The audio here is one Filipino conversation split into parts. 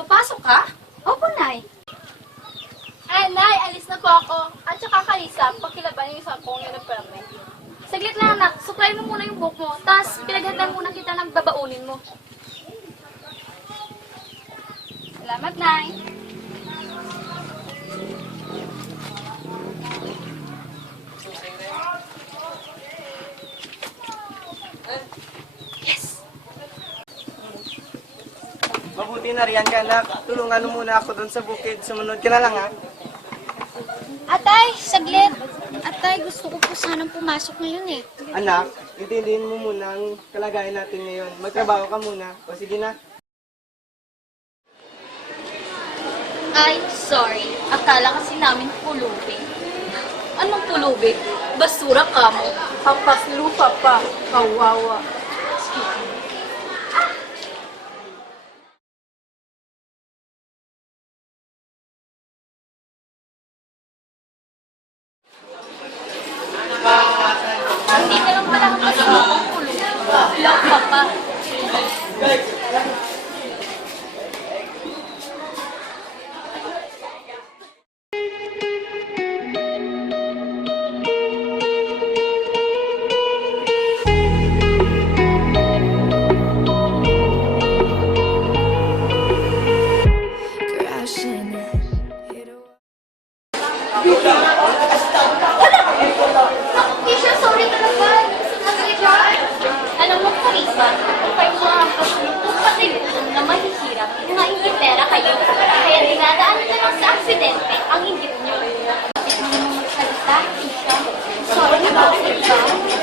Papasok ka? Opo, Nay. Ay, Nay, alis na po ako. At saka Kalisa, pakilaban yung isang kong yun ng perme. Saglit lang, anak. Suklay mo muna yung book mo. Tapos, pinaghandaan muna kita ng babaunin mo. Salamat, Nay. Mabuti na riyan ka, anak. Tulungan mo muna ako doon sa bukid. Sumunod ka na lang, ha? Atay, saglit. Atay, gusto ko po sanang pumasok ngayon eh. Anak, intindihin mo muna ang kalagayan natin ngayon. Magtrabaho ka muna. O sige na. Ay, sorry. Akala kasi namin pulubi. Anong pulubi? Basura ka mo. Papas lupa pa. Kawawa. Hindi ka lang pala kapasok ng pulubi. Lang pa pa. crashing. Tisha, sorry talaga. Alam mo, Carissa, kayo mga kasulong patiliton na mahihirap, mga ingitera kayo. Kaya dinadaanan na lang sa aksidente ang inggit nyo. Bakit mo naman magsalita, Tisha? Sorry about it, ha?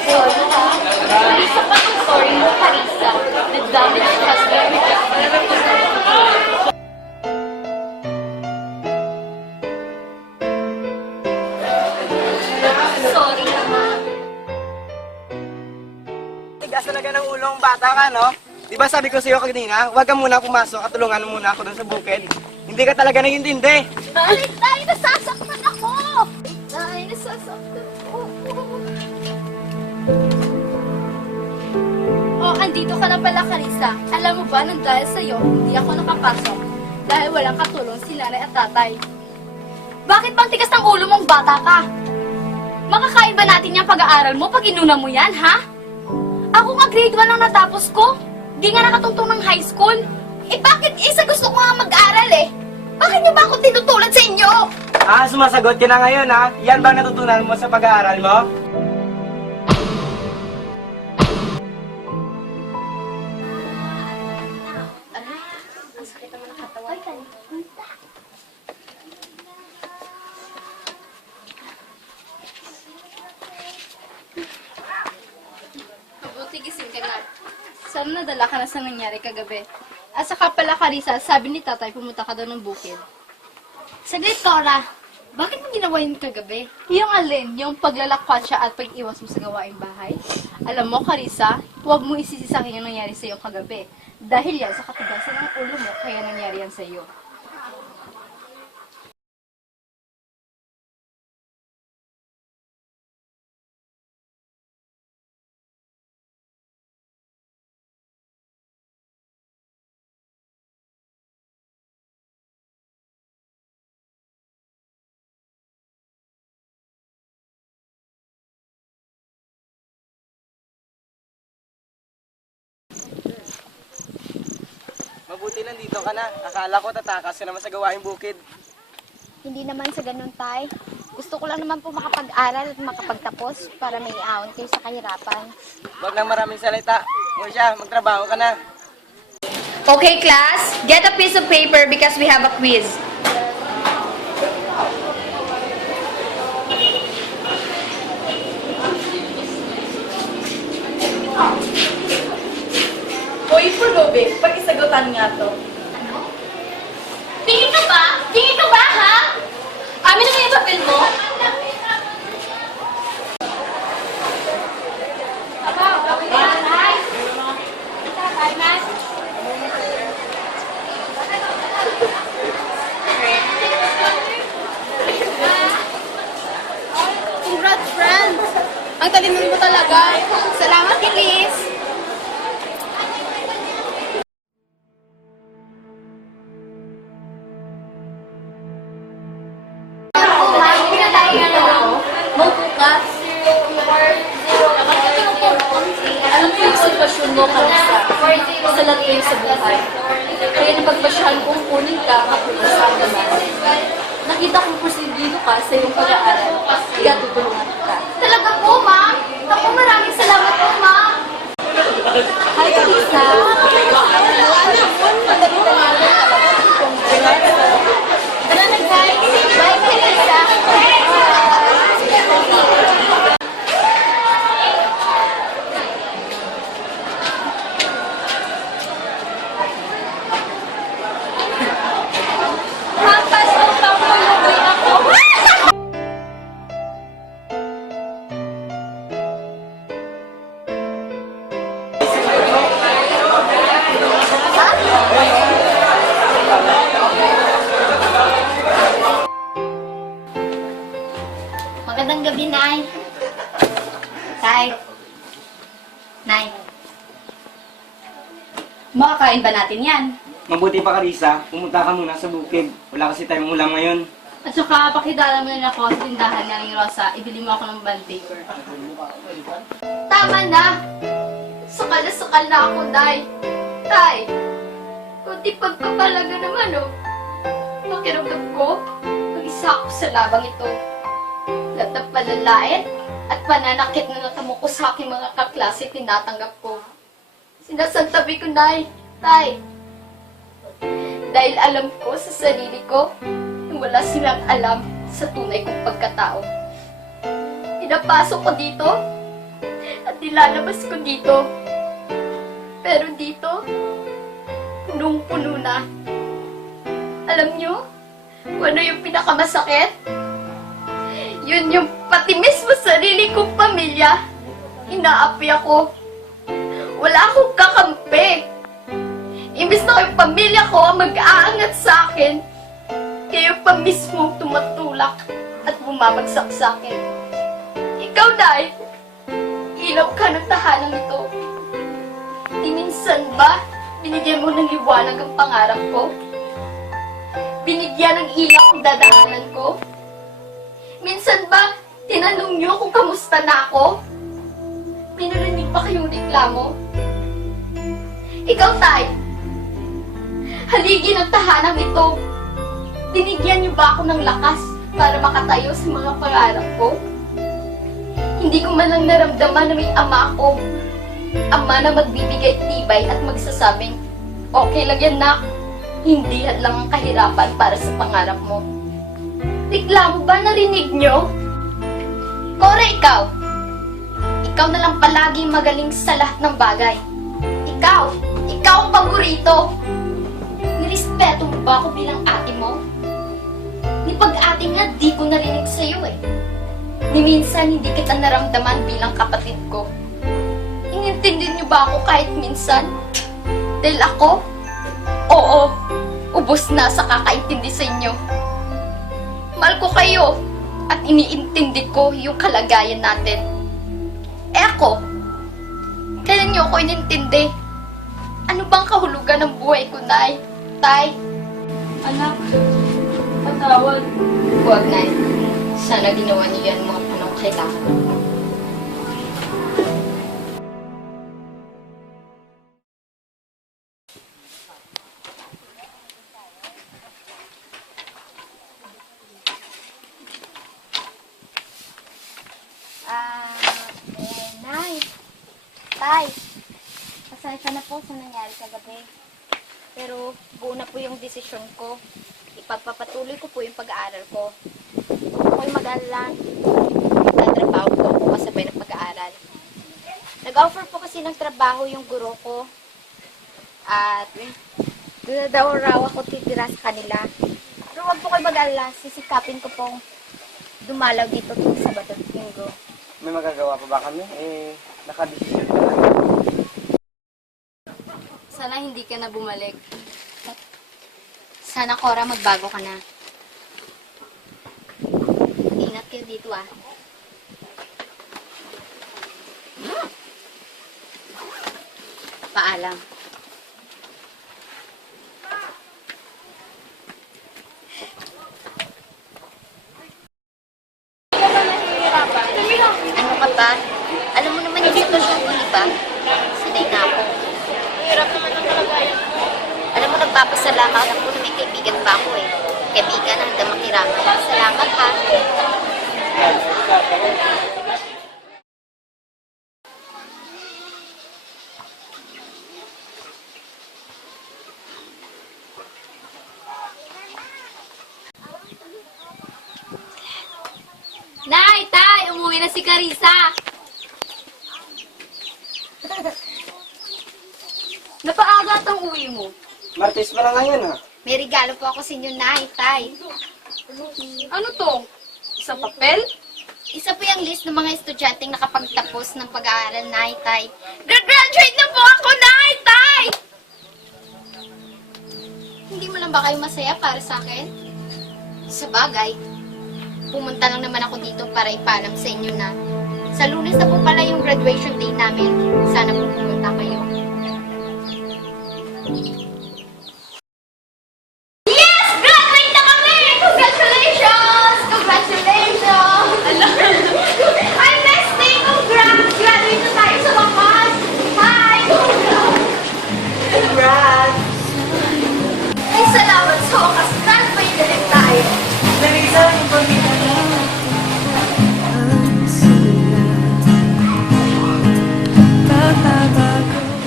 Sorry, ha? Carissa pa ang sorry mo, Carissa. Nagdamit ang husband mo. Sorry, ha? Tigas talaga ng ulong bata ka, no? Di ba sabi ko sa'yo kanina, huwag ka muna pumasok at tulungan mo muna ako doon sa bukid. Hindi ka talaga nag-intindi. Balik tayo! Nasasaktan ako! Tayo, nasasaktan ako. Oh, andito ka na pala, Carissa. Alam mo ba, nang dahil sa'yo, hindi ako nakapasok. Dahil walang katulong si nanay at tatay. Bakit bang tigas ng ulo mong bata ka? Makakain ba natin yung pag-aaral mo pag inuna mo yan, ha? Ako nga grade 1 lang natapos ko. Di nga nakatungtong ng high school. Eh bakit isa gusto ko nga mag-aral eh? Bakit niyo ba ako tinutulad sa inyo? Ah, sumasagot ka na ngayon, ha? Yan ba ang natutunan mo sa pag-aaral mo? Ang sakit naman ng katawan. Mabuti gising ka na. Sana nadala ka na sa nangyari kagabi. At saka pala, Carissa, sabi ni tatay pumunta ka daw ng bukid. Saglit, Cora. Bakit mo ginawa yun kagabi? Yung alin, yung paglalakwatsa at pag-iwas mo sa gawaing bahay? Alam mo, Carissa, huwag mo isisi sa akin yung nangyari sa iyo kagabi. Dahil yan sa katigasan ng ulo mo, kaya nangyari yan sa iyo. Mabuti nandito ka na. Akala ko tatakas ka naman sa gawaing bukid. Hindi naman sa ganun, Tay. Gusto ko lang naman po makapag-aral at makapagtapos para may iaon kayo sa kahirapan. Huwag nang maraming salita. O siya, magtrabaho ka na. Okay, class, get a piece of paper because we have a quiz. Hoy, pulubi, pag-isagutan nga to. Tingin ka ba? Tingin ka ba, ha? Amin na yung papel mo? Congrats, friends! Ang talino mo talaga. Salamat, Elise! mo, Kalista. Salat kayo sa buhay. Kaya napagpasyahan kong kunin ka kapulis sa naman. Nakita kong porsigido ka sa iyong pag-aaral. Kaya tutulungan ka. Talaga po, ma'am. Ako, maraming salamat po, ma'am. Hi, Kalista. Tara na, guys. Bye, Kalista. Hampas ang pangulubi ako. Magandang gabi, Nay. Tay. Nay. Makakain ba natin yan? Mabuti pa, Carissa. Pumunta ka muna sa bukid. Wala kasi tayong ulam ngayon. At saka, pakidala mo na ako sa tindahan ng Rosa. Ibili mo ako ng bond paper. Tama na. Sukal na ako, Nay. Tay. Kunti pagpapalaga naman, oh. Pakiramdam ko, mag-isa ako sa labang ito. Lahat ng palalait at pananakit na natamo ko sa aking mga kaklase tinatanggap ko. Sinasantabi ko, Nay. Tay. Dahil alam ko sa sarili ko na wala silang alam sa tunay kong pagkatao. Pinapasok ko dito at nilalabas ko dito. Pero dito, punong-puno na. Alam nyo, kung ano yung pinakamasakit? Yun yung pati mismo sarili kong pamilya. Inaapi ako. Wala akong kakampi. Imbis na yung pamilya ko ang mag-aangat sa akin, kayo pa mismo tumatulak at bumabagsak sa akin. Ikaw, Day, ilaw ka ng tahanang ito. Di minsan ba binigyan mo ng liwanag ang pangarap ko? Binigyan ng ilaw ang dadaanan ko? Minsan ba tinanong niyo kung kamusta na ako? May narinig ba kayong reklamo? Ikaw, Tay, haligi ng tahanang ito. Binigyan niyo ba ako ng lakas para makatayo sa mga pangarap ko? Hindi ko man lang naramdaman na may ama ako. Ama na magbibigay tibay at magsasabing, okay lang yan, nak. Hindi hadlang ang kahirapan para sa pangarap mo. Reklamo ba narinig niyo? Kore, ikaw. Ikaw na lang palaging magaling sa lahat ng bagay. Ikaw ang paborito. Nirespeto mo ba ako bilang ate mo? Ni pag-ate nga, di ko narinig sa'yo eh. Ni minsan, hindi kita naramdaman bilang kapatid ko. Inintindi niyo ba ako kahit minsan? Dahil ako, oo, ubos na sa kakaintindi sa inyo. Mahal ko kayo at iniintindi ko yung kalagayan natin. Eh ako, kailan niyo ako inintindi? Ano bang kahulugan ng buhay ko, Nay? Tay? Anak, patawad. Huwag, Nay. Sana ginawa niyo yan mga panong kailangan. Nay. Tay. Pasensya na po sa nangyari kagabi. Pero buo na po yung desisyon ko. Ipagpapatuloy ko po yung pag-aaral ko. Ako'y mag-alala. Nagtatrabaho po ako kasabay ng pag-aaral. Nag-offer po kasi ng trabaho yung guro ko. At doon na daw raw ako titira sa kanila. Pero huwag po kayo mag-alala. Sisikapin ko pong dumalaw dito tuwing Sabado at Linggo. May magagawa pa ba kami? Nakadesisyon pa lang. Sana hindi ka na bumalik. Sana, Cora, magbago ka na. Ingat kayo dito, ah. Paalam. Ano ka ba? Alam mo naman yung sitwasyon ko, di ba? Sanay na ako. nagpapasalamat ako na may kaibigan pa ako eh. Kaibigan na handang makiramay. Salamat ha. Nay, tay, umuwi na si Carissa. Napaaga at ang uwi mo. Martes pa lang ngayon ha. May regalo po ako sa inyo, Nay, Tay. Ano to? Isang papel? Isa po yung list ng mga estudyanteng nakapagtapos ng pag-aaral, Nay, Tay. Graduate na po ako, Nay, Tay! Hindi mo lang ba kayo masaya para sa akin? Sa bagay, pumunta lang naman ako dito para ipaalam sa inyo na sa Lunes na po pala yung graduation day namin. Sana po pumunta kayo. Yes! Graduate na kami! Congratulations! Congratulations! I'm nesting! Congrats! Graduate na tayo sa wakas! Hi! Congrats! Ay, salamat sa wakas! Graduate na rin tayo! Larissa, yung pamilya mo.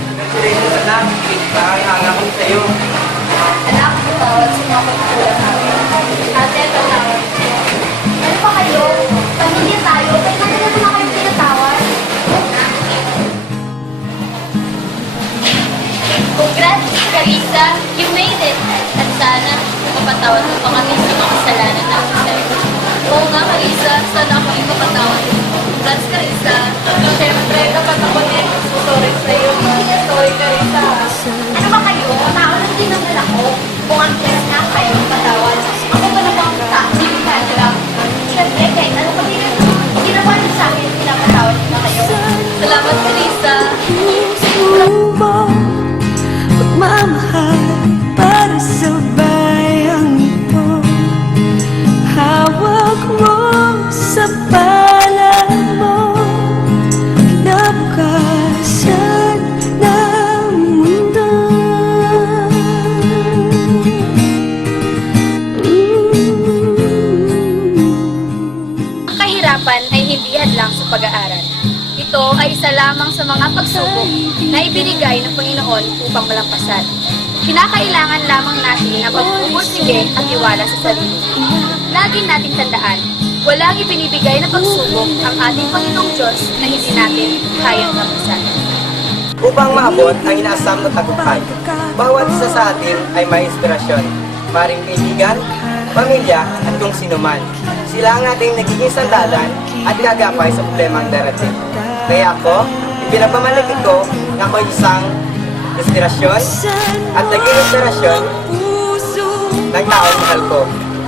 Congratulations anak. Pakakanga ko sa'yo. Anak, tawad sa mga pagkulang namin. Ate, tawad. Ano pa kayo? Pamilya tayo. Kaya na naman kayo tinatawad. Congrats, Carissa! You made it! At sana, mapatawad mo pa kami sa mga kasalanan namin sa'yo. Oo nga, Carissa. Sana ako yung mapatawad mo. Congrats, Carissa! Siyempre, dapat ako din. Sorry sa'yo. Sorry, Carissa. Ano ba kayo? Tao lang din naman ako. Kung ang best na kayo patawad. Ako ba namang taksihan lang? Siyempre, kahit ano pa din ginawa niyo sa akin, pinapatawad niyo na kayo. Salamat, Carissa! Pagmamahal para sa bayang ito. Hawak mo sa palad mo. Kinabukasan ng mundo. Ang kahirapan ay hindi hadlang sa pag-aaral. Ito ay isa lamang sa mga pagsubok na ibinigay ng Panginoon upang malampasan. Kinakailangan lamang natin na pagpupursige at iwala sa sarili. Lagi natin tandaan, walang ibinibigay na pagsubok ang ating Panginoong Diyos na hindi natin kayang lampasan. Upang maabot ang inaasam na tagumpay, bawat isa sa atin ay may inspirasyon. Maring kaibigan, pamilya, at kung sino man. Sila ang ating nagiging sandalan at gagapay sa problemang darating. Kaya ako, ipinagmamalaki ko na ako isang inspirasyon at naging inspirasyon ng taong mahal ko.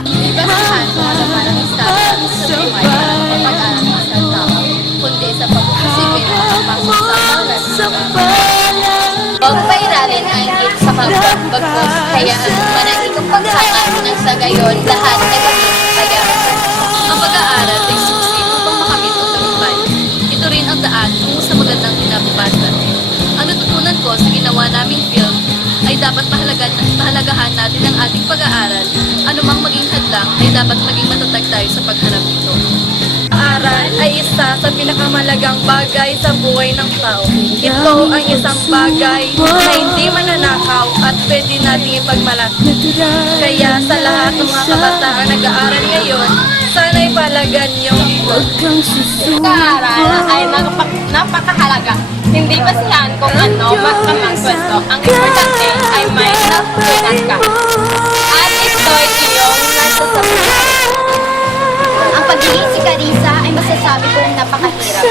Kasihan ko ang parang estado sa buhay para mapag-aral ng isang tao, kundi sa pagpupursige na makapasok sa palat. Huwag pairalin ang inggit sa kapwa, bagkus hayaan manahigong paghangat ng sa gayon lahat ay magiging kayaan. Ang pag-aaral ay susi upang makamit ang tagumpay. Ito rin ang daan tungo sa magandang kinabukasan. Ang natutunan ko sa ginawa naming film ay dapat mahalagahan natin ang ating pag-aaral. Anumang maging hadlang ay dapat maging matatag tayo sa pagharap nito. Pag-aaral ay isa sa pinakamalagang bagay sa buhay ng tao. Ito ang isang bagay na hindi mananakaw at pwede nating ipagmalaki. Kaya sa lahat ng mga kabataan nag-aaral ngayon, sana'y palagan niyong Pag-aaral ay napakahalaga. Hindi basihan kung ano magkamang pwesto. Ang importante ay may natutunan ka. At ito'y iyong nasa sa Ang pagiging si Carissa ay masasabi kong napakahirap.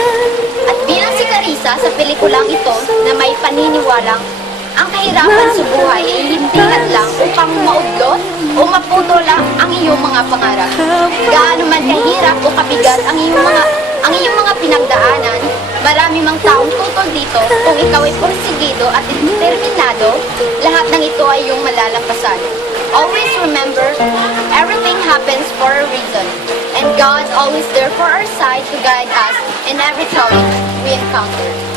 At bilang si Carissa sa pelikulang ito na may paniniwalang ang kahirapan sa buhay ay hindi hadlang upang maudlot o maputol ang iyong mga pangarap. Gaano man kahirap o kabigat ang iyong mga pinagdaanan, marami mang taong tutol dito kung ikaw ay porsigido at determinado, lahat ng ito ay iyong malalampasan. Always remember, everything happens for a reason, and God's always there for our side to guide us in every challenge we encounter.